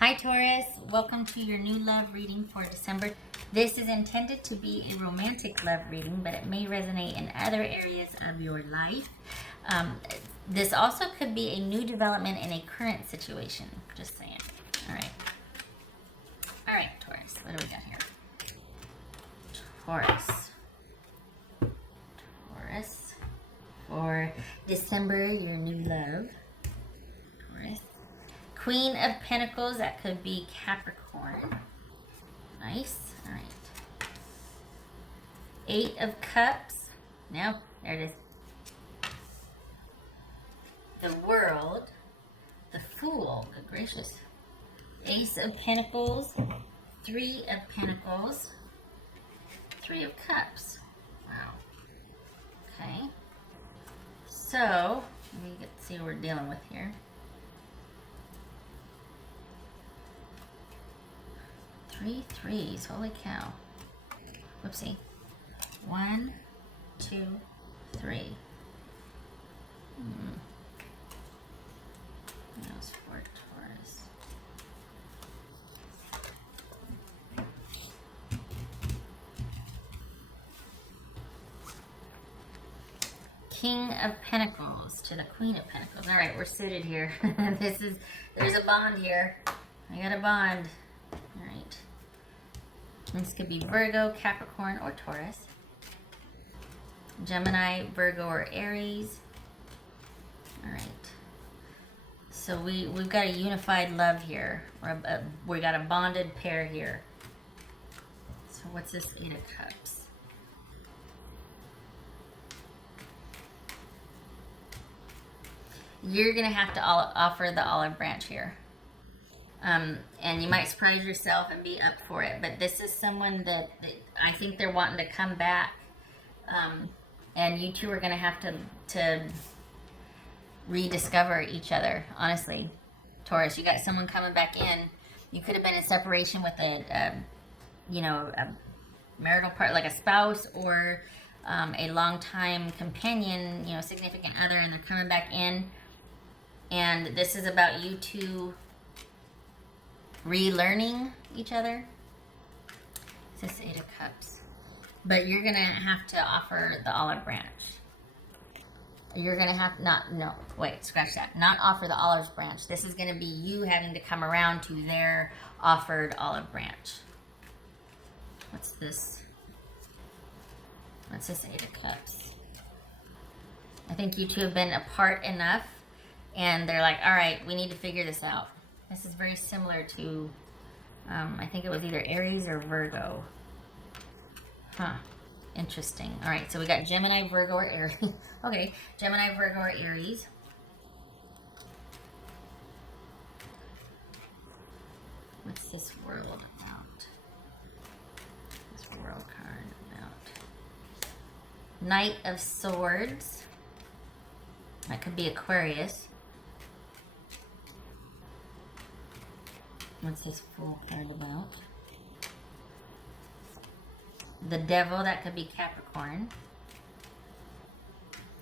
Hi Taurus, welcome to your new love reading for December. This is intended to be a romantic love reading, but it may resonate in other areas of your life. This also could be a new development in a current situation, just saying. All right, Taurus, what do we got here? Taurus, for December, your new love. Taurus. Queen of Pentacles, that could be Capricorn. Nice. All right. Eight of Cups. No, there it is. The World. The Fool. Good gracious. Ace of Pentacles. Three of Pentacles. Three of Cups. Wow. Okay. So, let me see what we're dealing with here. Three threes, holy cow. Whoopsie. 1, 2, 3. That was for Taurus. King of Pentacles to the Queen of Pentacles. All right, we're suited here. There's a bond here. I got a bond. All right. This could be Virgo, Capricorn, or Taurus. Gemini, Virgo, or Aries. All right. So we've got a unified love here. Or we got a bonded pair here. So what's this Eight of Cups? You're going to have to offer the olive branch here. And you might surprise yourself and be up for it. But this is someone that I think they're wanting to come back. And you two are going to have to rediscover each other, honestly. Taurus, you got someone coming back in. You could have been in separation with a marital part, like a spouse or a longtime companion, significant other, and they're coming back in. And this is about you two relearning each other. It's this Eight of Cups. But you're going to have to offer the olive branch. You're going to have, scratch that. Not offer the olive branch. This is going to be you having to come around to their offered olive branch. What's this? What's this Eight of Cups? I think you two have been apart enough, and they're like, all right, we need to figure this out. This is very similar to, I think it was either Aries or Virgo. Huh. Interesting. All right, so we got Gemini, Virgo, or Aries. Okay, Gemini, Virgo, or Aries. What's this World about? This World card about? Knight of Swords. That could be Aquarius. What's this Fool card about? The Devil, that could be Capricorn.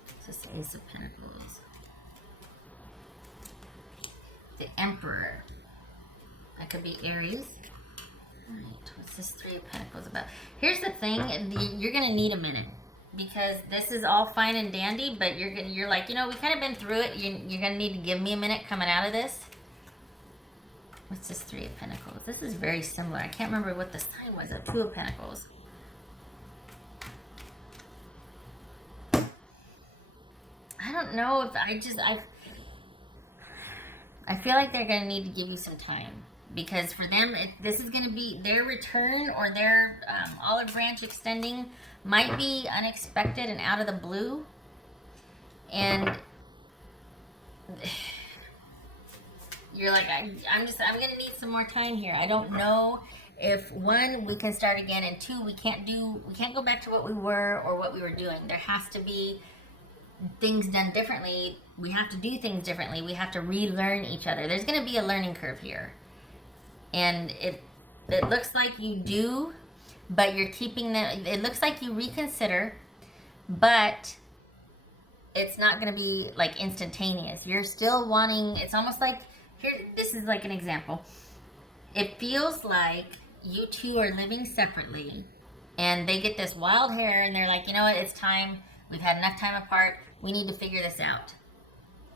What's this Ace of Pentacles? The Emperor. That could be Aries. Alright, what's this Three of Pentacles about? Here's the thing, you're going to need a minute. Because this is all fine and dandy, but you're like, we kind of been through it. You're going to need to give me a minute coming out of this. What's this Three of Pentacles? This is very similar. I can't remember what the sign was. A Two of Pentacles. I don't know if I feel like they're going to need to give you some time. Because for them, this is going to be their return or their olive branch extending might be unexpected and out of the blue. And you're like, I'm going to need some more time here. I don't know if, one, we can start again, and two, we can't go back to what we were or what we were doing. There has to be things done differently. We have to do things differently. We have to relearn each other. There's going to be a learning curve here. And it looks like you do, but you're keeping them. It looks like you reconsider, but it's not going to be like instantaneous. You're still wanting, it's almost like, here, this is like an example. It feels like you two are living separately, and they get this wild hair, and they're like, you know what, it's time. We've had enough time apart. We need to figure this out.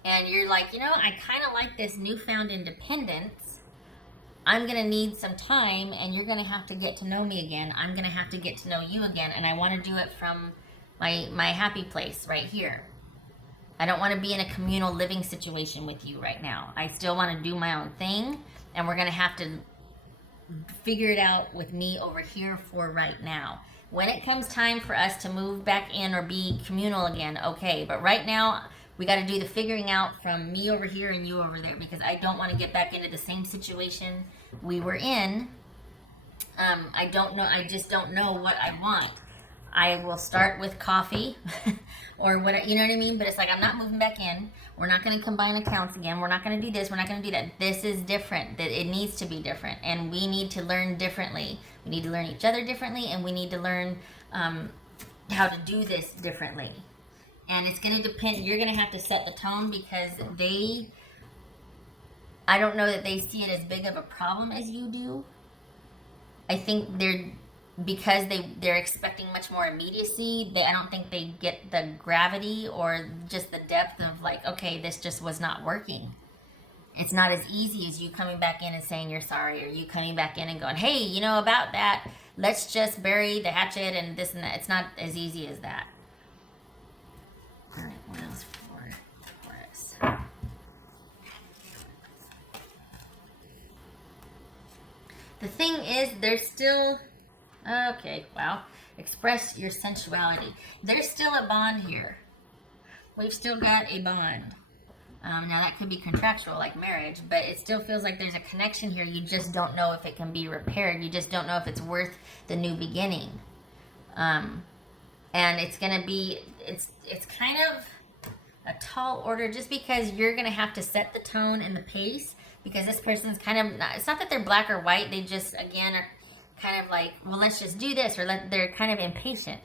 And you're like, you know, I kind of like this newfound independence. I'm going to need some time, and you're going to have to get to know me again. I'm going to have to get to know you again, and I want to do it from my happy place right here. I don't want to be in a communal living situation with you right now. I still want to do my own thing, and we're going to have to figure it out with me over here for right now. When it comes time for us to move back in or be communal again, okay. But right now, we got to do the figuring out from me over here and you over there, because I don't want to get back into the same situation we were in. I don't know. I just don't know what I want. I will start with coffee or what, you know what I mean? But it's like, I'm not moving back in. We're not going to combine accounts again. We're not going to do this. We're not going to do that. This is different. That it needs to be different. And we need to learn differently. We need to learn each other differently. And we need to learn how to do this differently. And it's going to depend. You're going to have to set the tone, because I don't know that they see it as big of a problem as you do. I think because they're expecting much more immediacy, I don't think they get the gravity or just the depth of like, okay, this just was not working. It's not as easy as you coming back in and saying you're sorry, or you coming back in and going, hey, you know, about that, let's just bury the hatchet and this and that. It's not as easy as that. All right, what else for Taurus? The thing is, they're still... Okay, wow. Express your sensuality. There's still a bond here. We've still got a bond. Now, that could be contractual, like marriage, but it still feels like there's a connection here. You just don't know if it can be repaired. You just don't know if it's worth the new beginning. And it's going to be, it's kind of a tall order, just because you're going to have to set the tone and the pace, because this person's kind of, it's not that they're black or white. They just, again, are kind of like, well, let's just do this, or they're kind of impatient.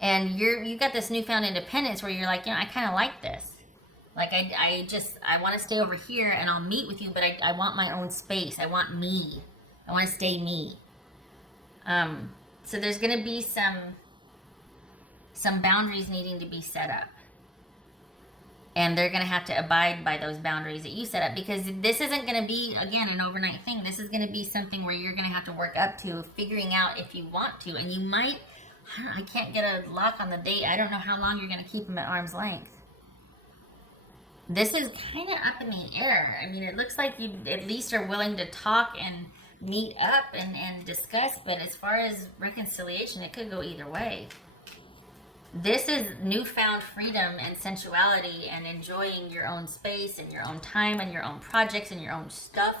And you got this newfound independence where you're like, you know, I kind of like this. Like, I want to stay over here and I'll meet with you, but I want my own space. I want me. I want to stay me. So there's going to be some boundaries needing to be set up. And they're going to have to abide by those boundaries that you set up, because this isn't going to be, again, an overnight thing. This is going to be something where you're going to have to work up to, figuring out if you want to. And you might, I can't get a lock on the date. I don't know how long you're going to keep them at arm's length. This is kind of up in the air. I mean, it looks like you at least are willing to talk and meet up and discuss. But as far as reconciliation, it could go either way. This is newfound freedom and sensuality and enjoying your own space and your own time and your own projects and your own stuff.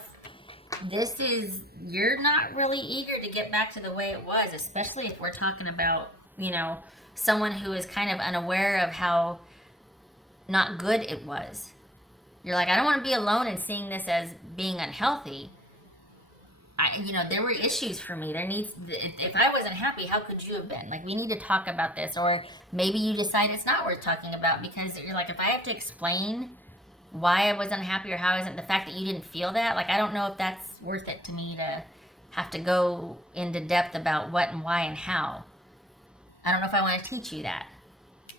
This is, you're not really eager to get back to the way it was, especially if we're talking about, you know, someone who is kind of unaware of how not good it was. You're like, I don't want to be alone in seeing this as being unhealthy. You know, there were issues for me. If I wasn't happy, how could you have been? Like, we need to talk about this. Or maybe you decide it's not worth talking about, because you're like, if I have to explain why I was unhappy or how I wasn't, the fact that you didn't feel that, like, I don't know if that's worth it to me to have to go into depth about what and why and how. I don't know if I want to teach you that.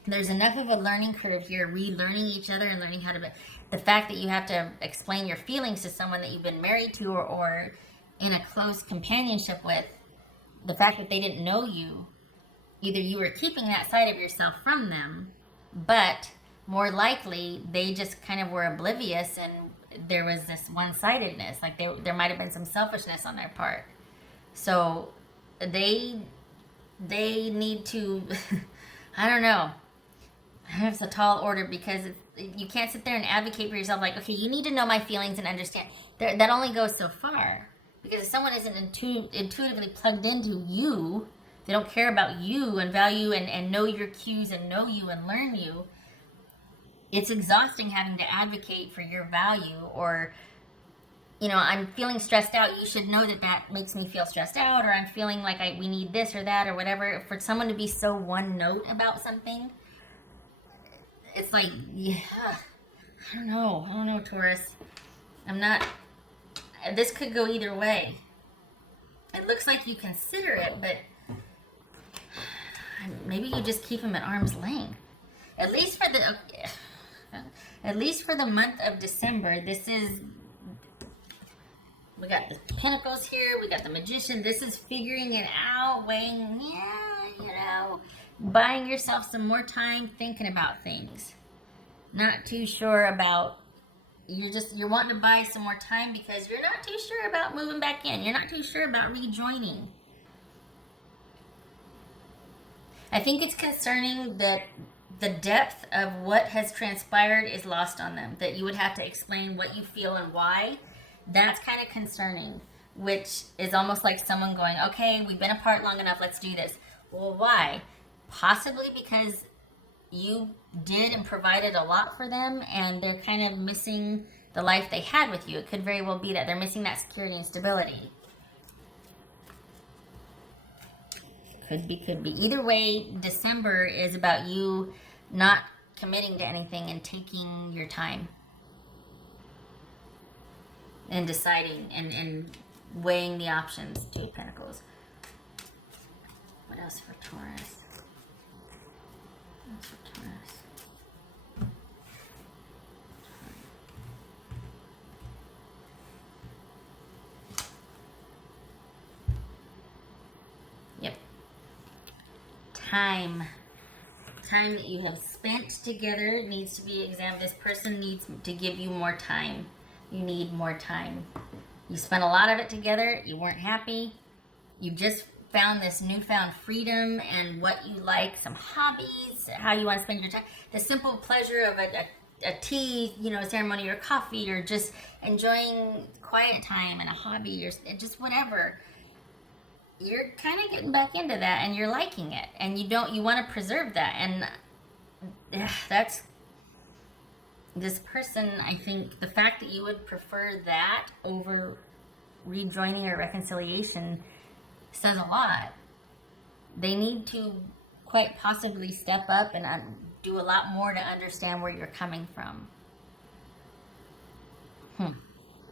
There's enough of a learning curve here, relearning each other and learning how to, the fact that you have to explain your feelings to someone that you've been married to or in a close companionship with, the fact that they didn't know you, either you were keeping that side of yourself from them, but more likely they just kind of were oblivious and there was this one-sidedness. Like there might have been some selfishness on their part. So they need to, I don't know. It's a tall order, because you can't sit there and advocate for yourself like, okay, you need to know my feelings and understand. That only goes so far. Because if someone isn't intuitively plugged into you, they don't care about you and value and know your cues and know you and learn you, it's exhausting having to advocate for your value. Or, you know, I'm feeling stressed out, you should know that makes me feel stressed out, or I'm feeling like we need this or that or whatever. For someone to be so one note about something, it's like, yeah, I don't know, Taurus. this could go either way. It looks like you consider it, but maybe you just keep him at arm's length. At least for the month of December. This is, we got the Pentacles here, we got the Magician. This is figuring it out, weighing, buying yourself some more time thinking about things. Not too sure about, you're wanting to buy some more time because you're not too sure about moving back in. You're not too sure about rejoining. I think it's concerning that the depth of what has transpired is lost on them. That you would have to explain what you feel and why. That's kind of concerning, which is almost like someone going, okay, we've been apart long enough, let's do this. Well, why? Possibly because you did and provided a lot for them, and they're kind of missing the life they had with you. It could very well be that they're missing that security and stability. Could be. Either way, December is about you not committing to anything and taking your time. And deciding and weighing the options. Two of Pentacles. What else for Taurus? What's for Taurus? Yep. Time that you have spent together needs to be examined. This person needs to give you more time. You need more time. You spent a lot of it together. You weren't happy. You just found this newfound freedom and what you like, some hobbies, how you want to spend your time. The simple pleasure of a tea, ceremony or coffee, or just enjoying quiet time and a hobby or just whatever. You're kind of getting back into that and you're liking it, and you want to preserve that, and that's this person. I think the fact that you would prefer that over rejoining or reconciliation says a lot. They need to quite possibly step up and do a lot more to understand where you're coming from.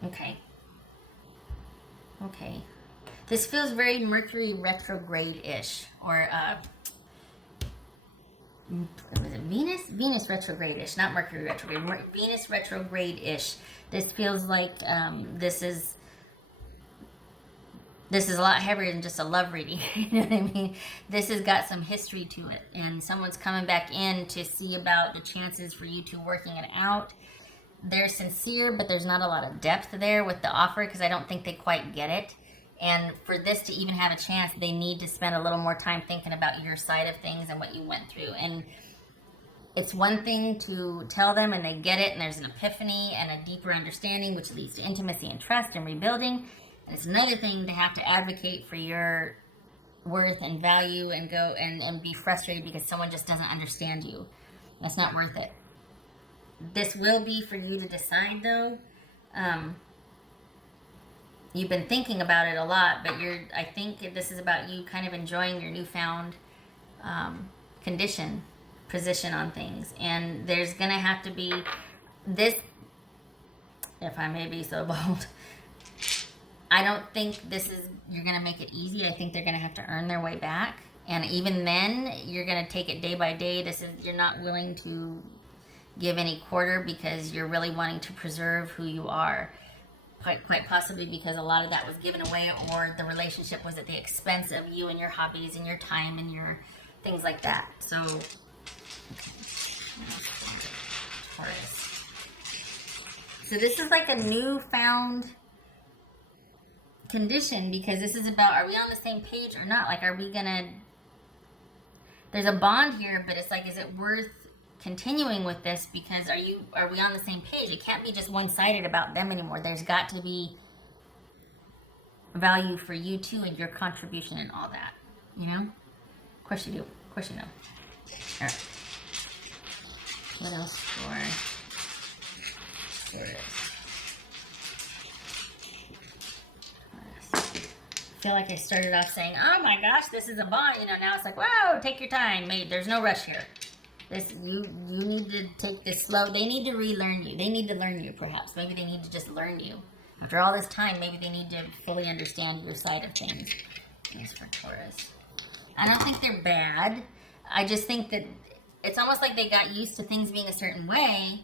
Okay. This feels very Mercury retrograde-ish, or was it Venus? Venus retrograde-ish, not Mercury retrograde. Venus retrograde-ish. This feels like this is a lot heavier than just a love reading. You know what I mean? This has got some history to it, and someone's coming back in to see about the chances for you two working it out. They're sincere, but there's not a lot of depth there with the offer because I don't think they quite get it. And for this to even have a chance, they need to spend a little more time thinking about your side of things and what you went through. And it's one thing to tell them and they get it and there's an epiphany and a deeper understanding, which leads to intimacy and trust and rebuilding. And it's another thing to have to advocate for your worth and value and go and be frustrated because someone just doesn't understand you. That's not worth it. This will be for you to decide, though. You've been thinking about it a lot, but I think this is about you kind of enjoying your newfound position on things. And there's going to have to be this, if I may be so bold, I don't think you're going to make it easy. I think they're going to have to earn their way back. And even then, you're going to take it day by day. You're not willing to give any quarter because you're really wanting to preserve who you are. Quite possibly because a lot of that was given away, or the relationship was at the expense of you and your hobbies and your time and your things like that. So, Taurus. So this is like a newfound condition because this is about, are we on the same page or not? Like, there's a bond here, but it's like, is it worth continuing with this because are we on the same page? It can't be just one-sided about them anymore. There's got to be value for you too and your contribution and all that, Of course you do. Of course you know. All right. What else for Taurus? I feel like I started off saying, oh my gosh, this is a bond, now it's like, whoa, take your time, mate. There's no rush here. You need to take this slow. They need to relearn you. They need to learn you, perhaps. Maybe they need to just learn you. After all this time, maybe they need to fully understand your side of things. Things for Taurus. I don't think they're bad. I just think that it's almost like they got used to things being a certain way.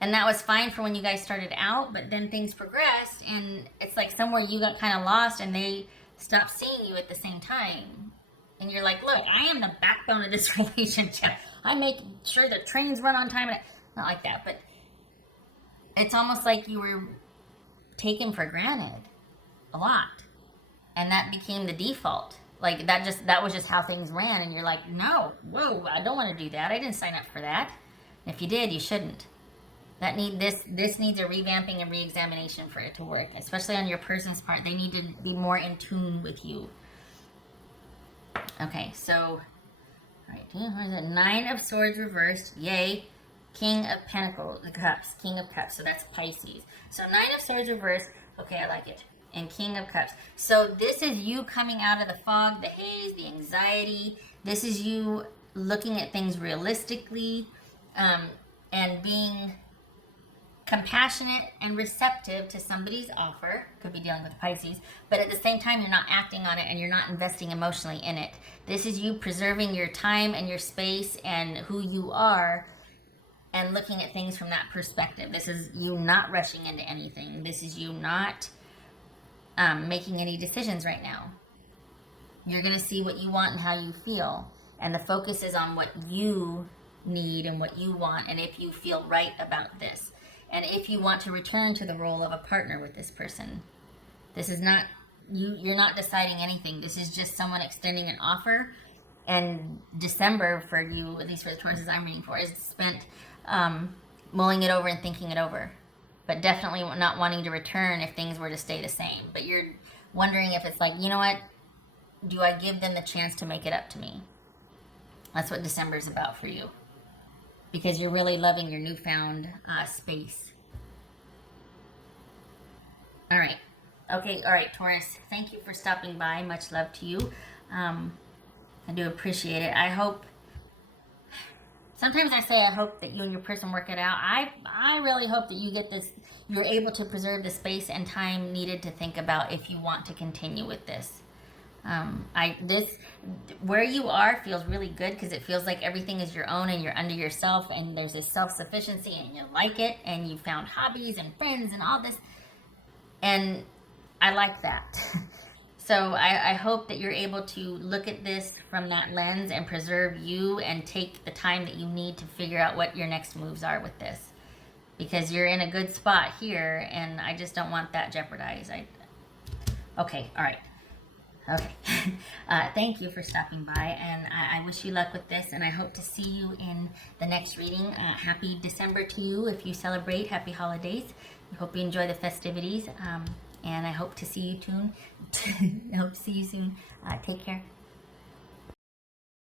And that was fine for when you guys started out, but then things progressed, and it's like somewhere you got kind of lost, and they stopped seeing you at the same time. And you're like, look, I am the backbone of this relationship. I make sure the trains run on time. Not like that, but it's almost like you were taken for granted a lot. And that became the default. Like that was just how things ran, and you're like, no, whoa, I don't want to do that. I didn't sign up for that. And if you did, you shouldn't. This needs a revamping and re-examination for it to work, especially on your person's part. They need to be more in tune with you. Okay, so, all right, what is it? 9 of Swords reversed, yay. King of Pentacles, the Cups, King of Cups. So that's Pisces. So 9 of Swords reversed, okay, I like it. And King of Cups. So this is you coming out of the fog, the haze, the anxiety. This is you looking at things realistically, and being compassionate and receptive to somebody's offer. Could be dealing with Pisces, but at the same time you're not acting on it and you're not investing emotionally in it. This is you preserving your time and your space and who you are, and looking at things from that perspective. This is you not rushing into anything. This is you not making any decisions right now. You're going to see what you want and how you feel, and the focus is on what you need and what you want, and if you feel right about this. And if you want to return to the role of a partner with this person. This is not, you're not deciding anything. This is just someone extending an offer. And December for you, at least for the Tauruses I'm reading for, is spent mulling it over and thinking it over. But definitely not wanting to return if things were to stay the same. But you're wondering if it's like, you know what? Do I give them the chance to make it up to me? That's what December is about for you. Because you're really loving your newfound space. All right. Okay, all right, Taurus. Thank you for stopping by. Much love to you. I do appreciate it. I hope... Sometimes I say I hope that you and your person work it out. I really hope that you get this... You're able to preserve the space and time needed to think about if you want to continue with this. Where you are feels really good because it feels like everything is your own and you're under yourself, and there's this self-sufficiency and you like it, and you found hobbies and friends and all this, and I like that. So I hope that you're able to look at this from that lens and preserve you and take the time that you need to figure out what your next moves are with this, because you're in a good spot here and I just don't want that jeopardized. Okay, all right. Okay. Thank you for stopping by, and I wish you luck with this, and I hope to see you in the next reading. Happy December to you if you celebrate. Happy holidays. I hope you enjoy the festivities, and I hope to see you soon. I hope to see you soon. Take care.